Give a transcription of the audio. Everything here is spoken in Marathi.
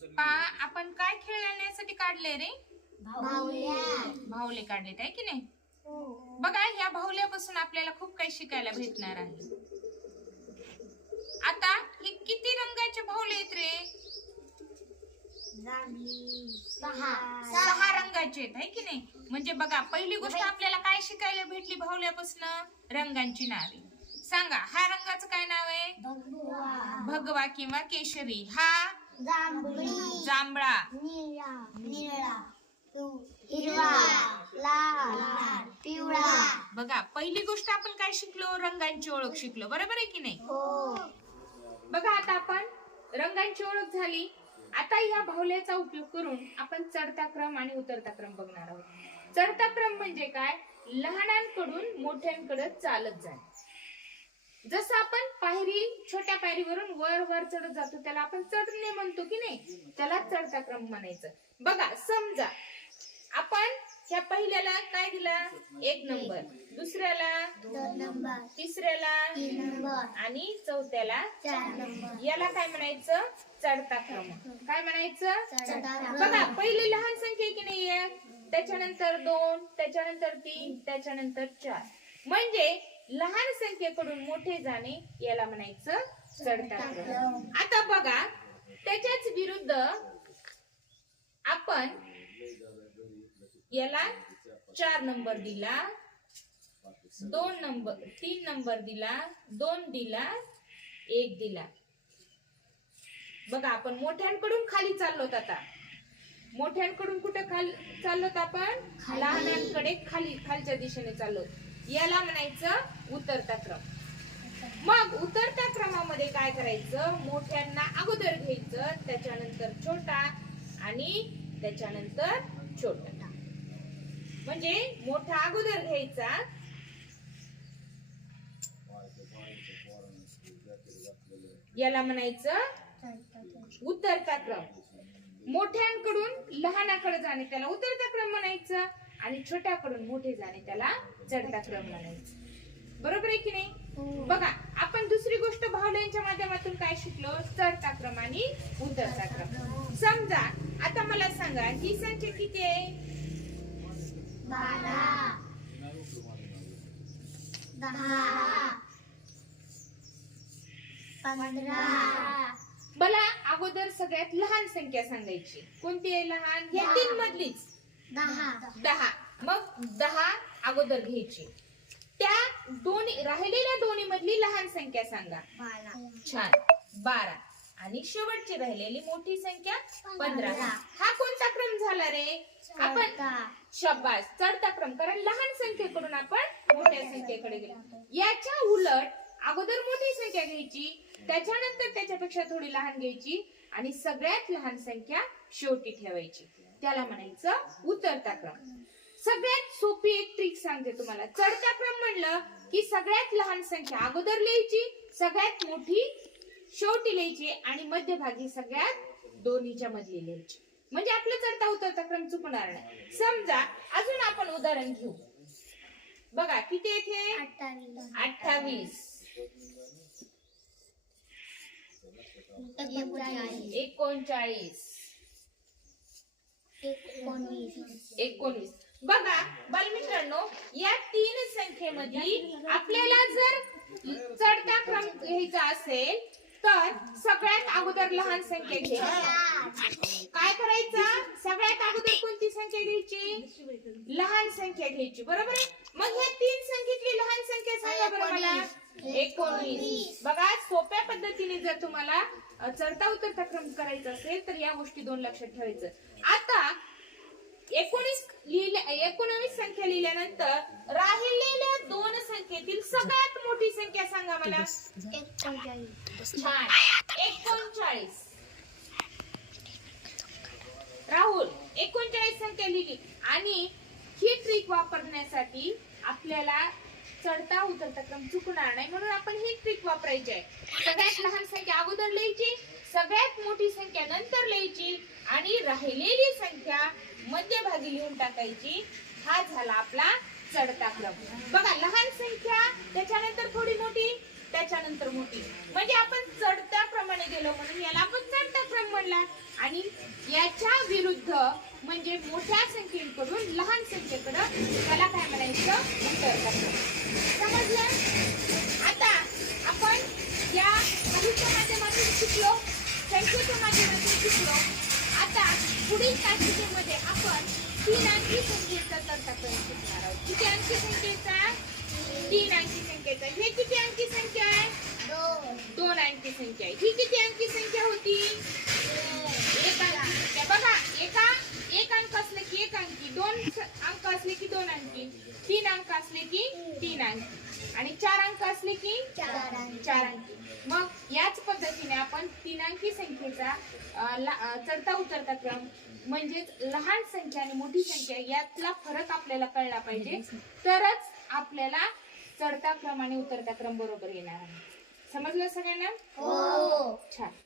आपण काय खेळण्यासाठी काढले रे? भावले काढलेत आहे की नाही? बघा, ह्या भावल्यापासून आपल्याला खूप काही शिकायला भेटणार आहे. आता हे किती रंगाचे भावले आहेत रे? 6 रंगाचे आहेत आहे की नाही? म्हणजे बघा, पहिली गोष्ट आपल्याला काय शिकायला भेटली भावल्यापासून? रंगांची नावे. सांगा, हा रंगाचं काय नाव आहे? भगवा किंवा केशरी. हा जांभळा, हिरवा, लाल, पिवळा. बघा, पहिली गोष्ट आपण काय शिकलो? रंगांची ओळख शिकलो. बरोबर आहे की नाही? बघा, आता आपण रंगांची ओळख झाली. आता ह्या भावल्याचा उपयोग करून आपण चढता क्रम आणि उतरता क्रम बघणार आहोत. चढता क्रम म्हणजे काय? लहानांकडून मोठ्यांकडे चालत जाणे. जसं आपण छोट्या पायरीवरून वर वर चढत जातो त्याला आपण चढणे म्हणतो की नाही? त्याला चढता क्रम म्हणायचं. बघा, समजा आपण ह्या पहिल्याला काय दिला? 1 नंबर, दुसऱ्याला 2 नंबर, तिसऱ्याला 3 नंबर आणि चौथ्याला 4 नंबर. याला काय म्हणायचं? चढता क्रम. काय म्हणायचं? चढता क्रम. बघा, पहिली लहान संख्या की नाही? 1, त्याच्यानंतर 2, त्याच्यानंतर 3, त्याच्यानंतर 4. म्हणजे लहान संख्येकडून मोठे जाणे याला म्हणायचं चढता क्रम. आता बघा, त्याच्याच विरुद्ध आपण याला 4 नंबर दिला, 2 नंबर, 3 नंबर दिला, 2 दिला, 1 दिला. बघा, आपण मोठ्यांकडून खाली चाललोत. आता मोठ्यांकडून कुठे खाली चाललोत? आपण लहानांकडे खालच्या दिशेने चाललोत. याला म्हणायचं उतरता क्रम. मग उतरत्या क्रमामध्ये काय करायचं? मोठ्यांना अगोदर घ्यायचं, त्याच्यानंतर छोटा आणि त्याच्यानंतर छोटा. म्हणजे मोठा अगोदर घ्यायचा, याला म्हणायचं उतरता क्रम. मोठ्यांकडून लहानाकडे जाणे त्याला उतरता क्रम म्हणायचं आणि छोट्याकडून मोठे जाणे त्याला चढता क्रम म्हणायचं. बरोबर आहे की नाही? बघा, आपण दुसरी गोष्ट भावल्यांच्या माध्यमातून काय शिकलो? चढता क्रम आणि उतरता क्रम. समजा, आता मला सांगा, ही संख्या किती आहे? 12, 10, 15. मला अगोदर सगळ्यात लहान संख्या सांगायची. कोणती आहे लहान? या 3 मधलीच. 10. मग 10 अगोदर घ्यायची. त्या राहिलेल्या दोन्ही मधली लहान संख्या सांगा. 12. छान. 12 आणि शेवटची राहिलेली मोठी संख्या 15. हा कोणता क्रम झाला रे? आपण शाबास, चढता क्रम. कारण लहान संख्येकडून आपण मोठ्या संख्येकडे गेलो. याच्या उलट अगोदर मोठी संख्या घ्यायची, त्याच्यानंतर त्याच्यापेक्षा थोडी लहान घ्यायची आणि सगळ्यात लहान संख्या शेवटी ठेवायची. त्याला म्हणायचं उतरता क्रम. सगळ्यात सोपी एक ट्रिक सांगते तुम्हाला. चढता क्रम म्हणलं की सगळ्यात लहान संख्या अगोदर लिहायची, सगळ्यात मोठी शेवटी लिहायची आणि मध्यभागी सगळ्यात दोन्हीच्या मधली लिहायची. म्हणजे आपलं चढता उतरता क्रम चुकणार नाही. समजा अजून आपण उदाहरण घेऊ. बघा, किती येथे? 28, 19. बघा बालमित्रांनो, या 3 संख्येमध्ये आपल्याला जर चढता क्रम घ्यायचा असेल तर सगळ्यात अगोदर लहान संख्या घ्यायची. काय करायचं? सगळ्यात अगोदर कोणती संख्या घ्यायची? लहान संख्या घ्यायची. बरोबर आहे? मग ह्या 3 संख्येतली लहान संख्या सांगा बरं मला. 19. बघा, सोप्या पद्धतीने जर तुम्हाला चढता उतरता क्रम करायचा असेल तर या गोष्टी 2 लक्षात ठेवायचं. आता 19 संख्या लिहिल्यानंतर राहिलेल्या 2 संख्येतील सगळ्यात मोठी संख्या सांगा मला. 39. छान. 39. राहुल 39 संख्या लिहिली. आणि ही ट्रिक वापरण्यासाठी आपल्याला चढता उतरता क्रम चुकणार नाही म्हणून आपण ही ट्रिक वापरायची आहे. सगळ्यात लहान संख्या अगोदर लिहायची, सगळ्यात मोठी संख्या नंतर लिहायची आणि राहिलेली संख्या मध्यभागी लिहून टाकायची. हा झाला आपला चढता क्रम. बघा, लहान संख्या त्याच्यानंतर थोडी मोठी, त्याच्यानंतर मोठी. म्हणजे आपण चढत्या क्रमाने गेलो म्हणून याला आपण चढता क्रम म्हणला. आणि आणि याच्या विरुद्ध म्हणजे मोठ्या संख्येकडून लहान संख्येकडे त्याला काय म्हणायचं उत्तर क्रम. समजलं? आता आपण या साहित्य माध्यमातून शिकलो, संख्येच्या माध्यमातून शिकलो. आता पुढील तासिकेमध्ये आपण 3 अंकी संख्येचा चढताक्रम शिकणार आहोत. किती अंकी संख्येचा? 3 अंकी संख्येचा. हे किती अंकी संख्या आहे? 2 अंकी संख्या आहे. ही किती अंकी संख्या होती? 1 अंकी संख्या. बघा, एक अंक असले की 1 अंकी, 2 अंक असले की 2 अंकी, 3 अंक असले की 3 अंकी आणि 4 अंक असले की 4 अंकी. मग याच पद्धतीने आपण 3 अंकी संख्येचा चढता उतरता क्रम म्हणजेच लहान संख्या आणि मोठी संख्या यातला फरक आपल्याला कळला पाहिजे, तरच आपल्याला चढता क्रम आणि उतरता क्रम बरोबर येणार आहे. समजलं सगळ्यांना? हो. छान.